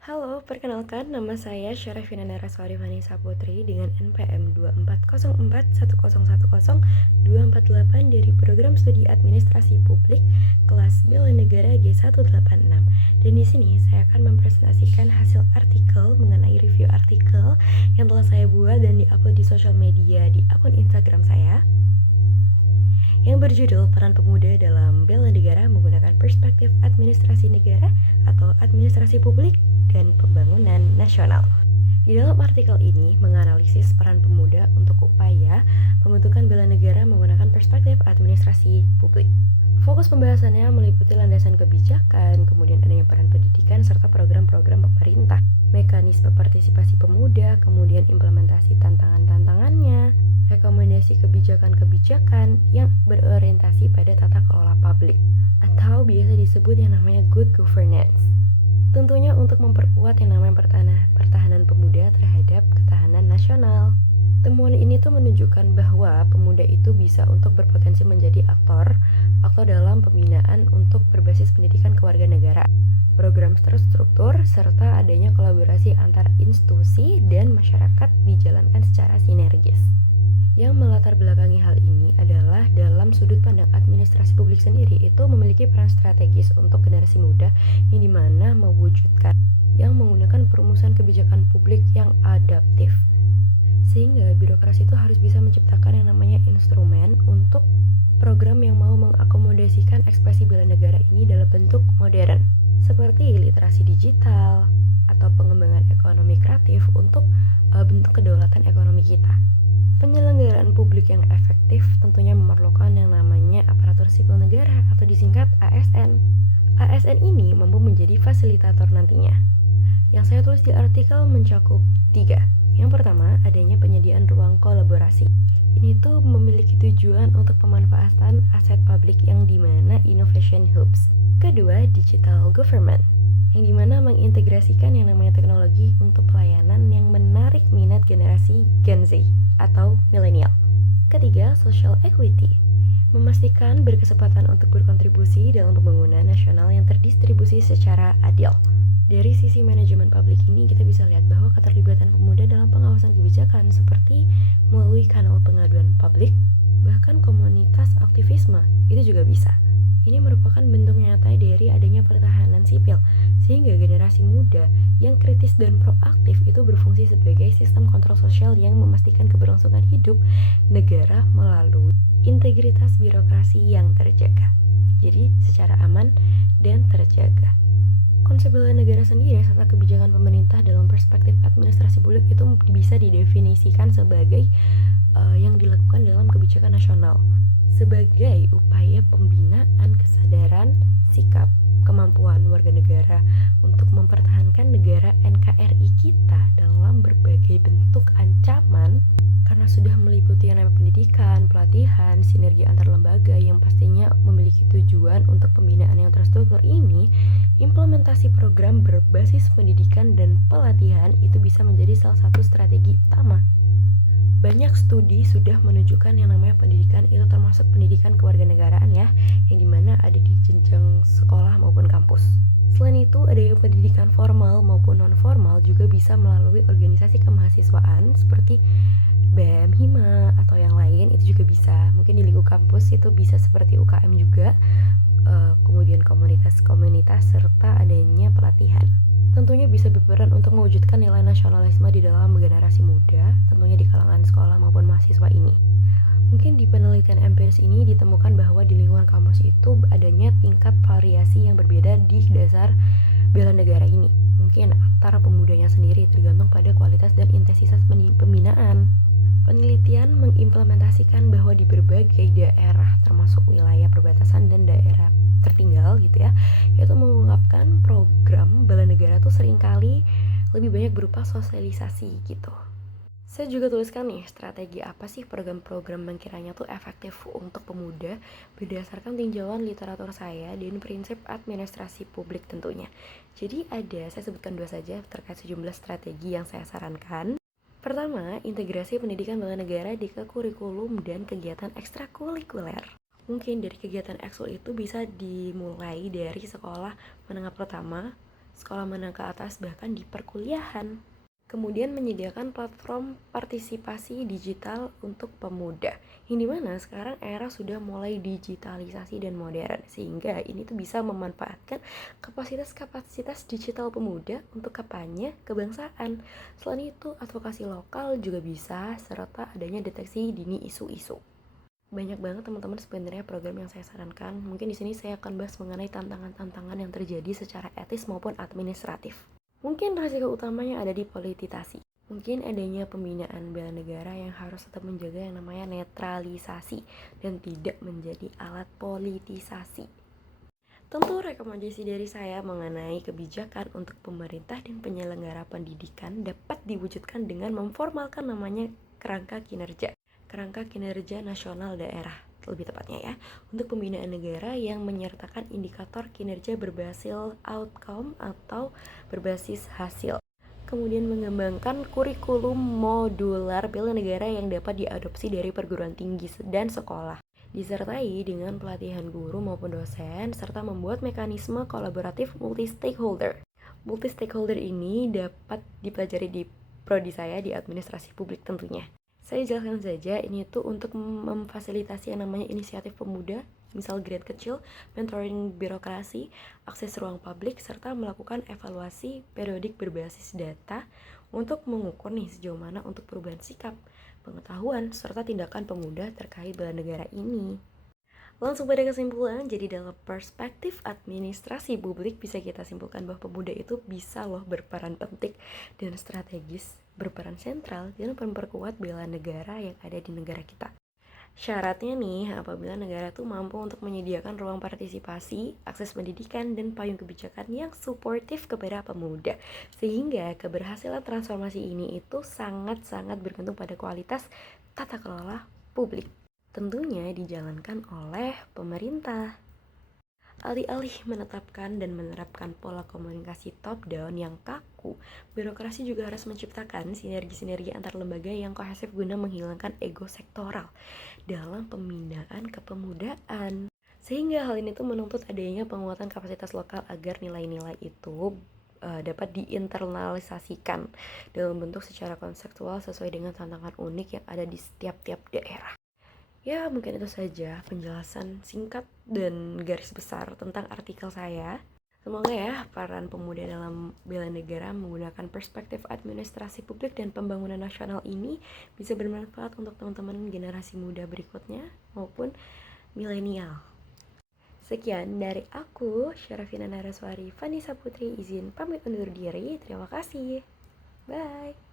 Halo, perkenalkan nama saya Syarifina Naraswari Vanessa Putri dengan NPM 240410102448 dari Program Studi Administrasi Publik kelas Bela Negara G186. Dan di sini saya akan mempresentasikan hasil artikel mengenai review artikel yang telah saya buat dan diupload di sosial media di akun Instagram saya yang berjudul Peran Pemuda dalam Bela Negara Menggunakan Perspektif Administrasi Negara atau Administrasi Publik dan Pembangunan Nasional. Di dalam artikel ini menganalisis peran pemuda untuk upaya pembentukan bela negara menggunakan perspektif administrasi publik. Fokus pembahasannya meliputi landasan kebijakan, kemudian adanya peran pendidikan serta program-program pemerintah, mekanisme partisipasi pemuda, kemudian implementasi tantangan-tantangannya, rekomendasi kebijakan-kebijakan yang berorientasi pada tata kelola publik atau biasa disebut yang namanya good governance. Tentunya untuk memperkuat yang namanya pertahanan pemuda terhadap ketahanan nasional. Temuan ini tuh menunjukkan bahwa pemuda itu bisa untuk berpotensi menjadi aktor dalam pembinaan untuk berbasis pendidikan kewarganegaraan, program terstruktur, serta adanya kolaborasi antar institusi dan masyarakat dijalankan secara sinergis. Yang melatar belakangi hal ini adalah dalam sudut pandang administrasi publik sendiri itu memiliki peran strategis untuk generasi muda yang dimana mewujudkan yang menggunakan perumusan kebijakan publik yang adaptif. Sehingga birokrasi itu harus bisa menciptakan yang namanya instrumen untuk program yang mau mengakomodasikan ekspresi bela negara ini dalam bentuk modern, seperti literasi digital atau pengembangan ekonomi kreatif untuk bentuk kedaulatan ekonomi kita. Penyelenggaraan publik yang efektif tentunya memerlukan yang namanya aparatur sipil negara atau disingkat ASN. ASN ini mampu menjadi fasilitator nantinya. Yang saya tulis di artikel mencakup 3. Yang pertama, adanya penyediaan ruang kolaborasi. Ini tuh memiliki tujuan untuk pemanfaatan aset publik yang dimana innovation hubs. Kedua, digital government, yang dimana mengintegrasikan yang namanya teknologi untuk pelayanan yang menarik minat generasi Gen Z atau milenial. Ketiga, social equity, memastikan berkesempatan untuk berkontribusi dalam pembangunan nasional yang terdistribusi secara adil. Dari sisi manajemen publik ini kita bisa lihat bahwa keterlibatan pemuda dalam pengawasan kebijakan seperti melalui kanal pengaduan publik, bahkan komunitas aktivisme itu juga bisa. Ini merupakan bentuk nyata dari adanya pertahanan sipil, sehingga generasi muda yang kritis dan proaktif itu berfungsi sebagai sistem kontrol sosial yang memastikan keberlangsungan hidup negara melalui integritas birokrasi yang terjaga. Jadi secara aman dan terjaga. Konsep bela negara sendiri serta kebijakan pemerintah dalam perspektif administrasi publik itu bisa didefinisikan sebagai yang dilakukan dalam kebijakan nasional sebagai upaya pembinaan kesadaran, sikap, kemampuan warga negara untuk mempertahankan negara NKRI kita dalam berbagai bentuk ancaman karena sudah meliputi yang namanya pendidikan, pelatihan, sinergi antar lembaga yang pastinya memiliki tujuan untuk pembinaan yang terstruktur ini. Implementasi program berbasis pendidikan dan pelatihan itu bisa menjadi salah satu strategi utama. Banyak studi sudah menunjukkan yang namanya pendidikan itu termasuk pendidikan kewarganegaraan ya, yang dimana ada di jenjang sekolah maupun kampus. Selain itu, ada yang pendidikan formal maupun non-formal juga bisa melalui organisasi kemahasiswaan seperti BEM, HIMA, atau yang lain itu juga bisa. Mungkin di lingkup kampus itu bisa seperti UKM juga, kemudian komunitas-komunitas serta adanya pelatihan. Tentunya bisa berperan untuk mewujudkan nilai nasionalisme di dalam generasi muda, tentunya di kalangan sekolah maupun mahasiswa ini. Mungkin di penelitian empiris ini ditemukan bahwa di lingkungan kampus itu adanya tingkat variasi yang berbeda di dasar bela negara ini. Mungkin antara pemudanya sendiri tergantung pada kualitas dan intensitas pembinaan. Penelitian mengimplementasikan bahwa di berbagai daerah termasuk wilayah perbatasan dan daerah tertinggal gitu ya, yaitu mengungkapkan program bela negara tuh seringkali lebih banyak berupa sosialisasi gitu. Saya juga tuliskan nih strategi apa sih program-program yang kiranya tuh efektif untuk pemuda berdasarkan tinjauan literatur saya dan prinsip administrasi publik tentunya. Jadi saya sebutkan 2 saja terkait sejumlah strategi yang saya sarankan. Pertama, integrasi pendidikan bela negara di kurikulum dan kegiatan ekstrakurikuler. Mungkin dari kegiatan ekskul itu bisa dimulai dari sekolah menengah pertama sekolah menengah ke atas, bahkan di perkuliahan. Kemudian menyediakan platform partisipasi digital untuk pemuda, yang dimana sekarang era sudah mulai digitalisasi dan modern, sehingga ini tuh bisa memanfaatkan kapasitas digital pemuda untuk kampanye kebangsaan. Selain itu, advokasi lokal juga bisa, serta adanya deteksi dini isu-isu. Banyak banget teman-teman sebenarnya program yang saya sarankan. Mungkin di sini saya akan bahas mengenai tantangan-tantangan yang terjadi secara etis maupun administratif. Mungkin risiko utamanya ada di politisasi. Mungkin adanya pembinaan bela negara yang harus tetap menjaga yang namanya netralisasi dan tidak menjadi alat politisasi. Tentu rekomendasi dari saya mengenai kebijakan untuk pemerintah dan penyelenggara pendidikan dapat diwujudkan dengan memformalkan namanya kerangka kinerja nasional daerah, lebih tepatnya ya, untuk pembinaan negara yang menyertakan indikator kinerja berbasis outcome atau berbasis hasil. Kemudian mengembangkan kurikulum modular bela negara yang dapat diadopsi dari perguruan tinggi dan sekolah, disertai dengan pelatihan guru maupun dosen, serta membuat mekanisme kolaboratif multi-stakeholder. Multi-stakeholder ini dapat dipelajari di prodi saya di administrasi publik tentunya. Saya jelaskan saja, ini tuh untuk memfasilitasi yang namanya inisiatif pemuda, misal grade kecil, mentoring birokrasi, akses ruang publik, serta melakukan evaluasi periodik berbasis data untuk mengukur nih sejauh mana untuk perubahan sikap, pengetahuan, serta tindakan pemuda terkait bela negara ini. Langsung pada kesimpulan, jadi dalam perspektif administrasi publik bisa kita simpulkan bahwa pemuda itu bisa loh berperan penting dan strategis, berperan sentral dalam memperkuat bela negara yang ada di negara kita. Syaratnya nih, apabila negara tuh mampu untuk menyediakan ruang partisipasi, akses pendidikan, dan payung kebijakan yang suportif kepada pemuda. Sehingga keberhasilan transformasi ini itu sangat-sangat bergantung pada kualitas tata kelola publik. Tentunya dijalankan oleh pemerintah. Alih-alih menetapkan dan menerapkan pola komunikasi top-down yang kaku, birokrasi juga harus menciptakan sinergi-sinergi antar lembaga yang kohesif guna menghilangkan ego sektoral dalam pembinaan kepemudaan. Sehingga hal ini tuh menuntut adanya penguatan kapasitas lokal agar nilai-nilai itu dapat diinternalisasikan dalam bentuk secara konseptual sesuai dengan tantangan unik yang ada di setiap-tiap daerah. Ya, mungkin itu saja penjelasan singkat dan garis besar tentang artikel saya. Semoga ya peran pemuda dalam bela negara menggunakan perspektif administrasi publik dan pembangunan nasional ini bisa bermanfaat untuk teman-teman generasi muda berikutnya maupun milenial. Sekian dari aku, Syarafina Naraswari Vanessa Putri, izin pamit undur diri. Terima kasih. Bye.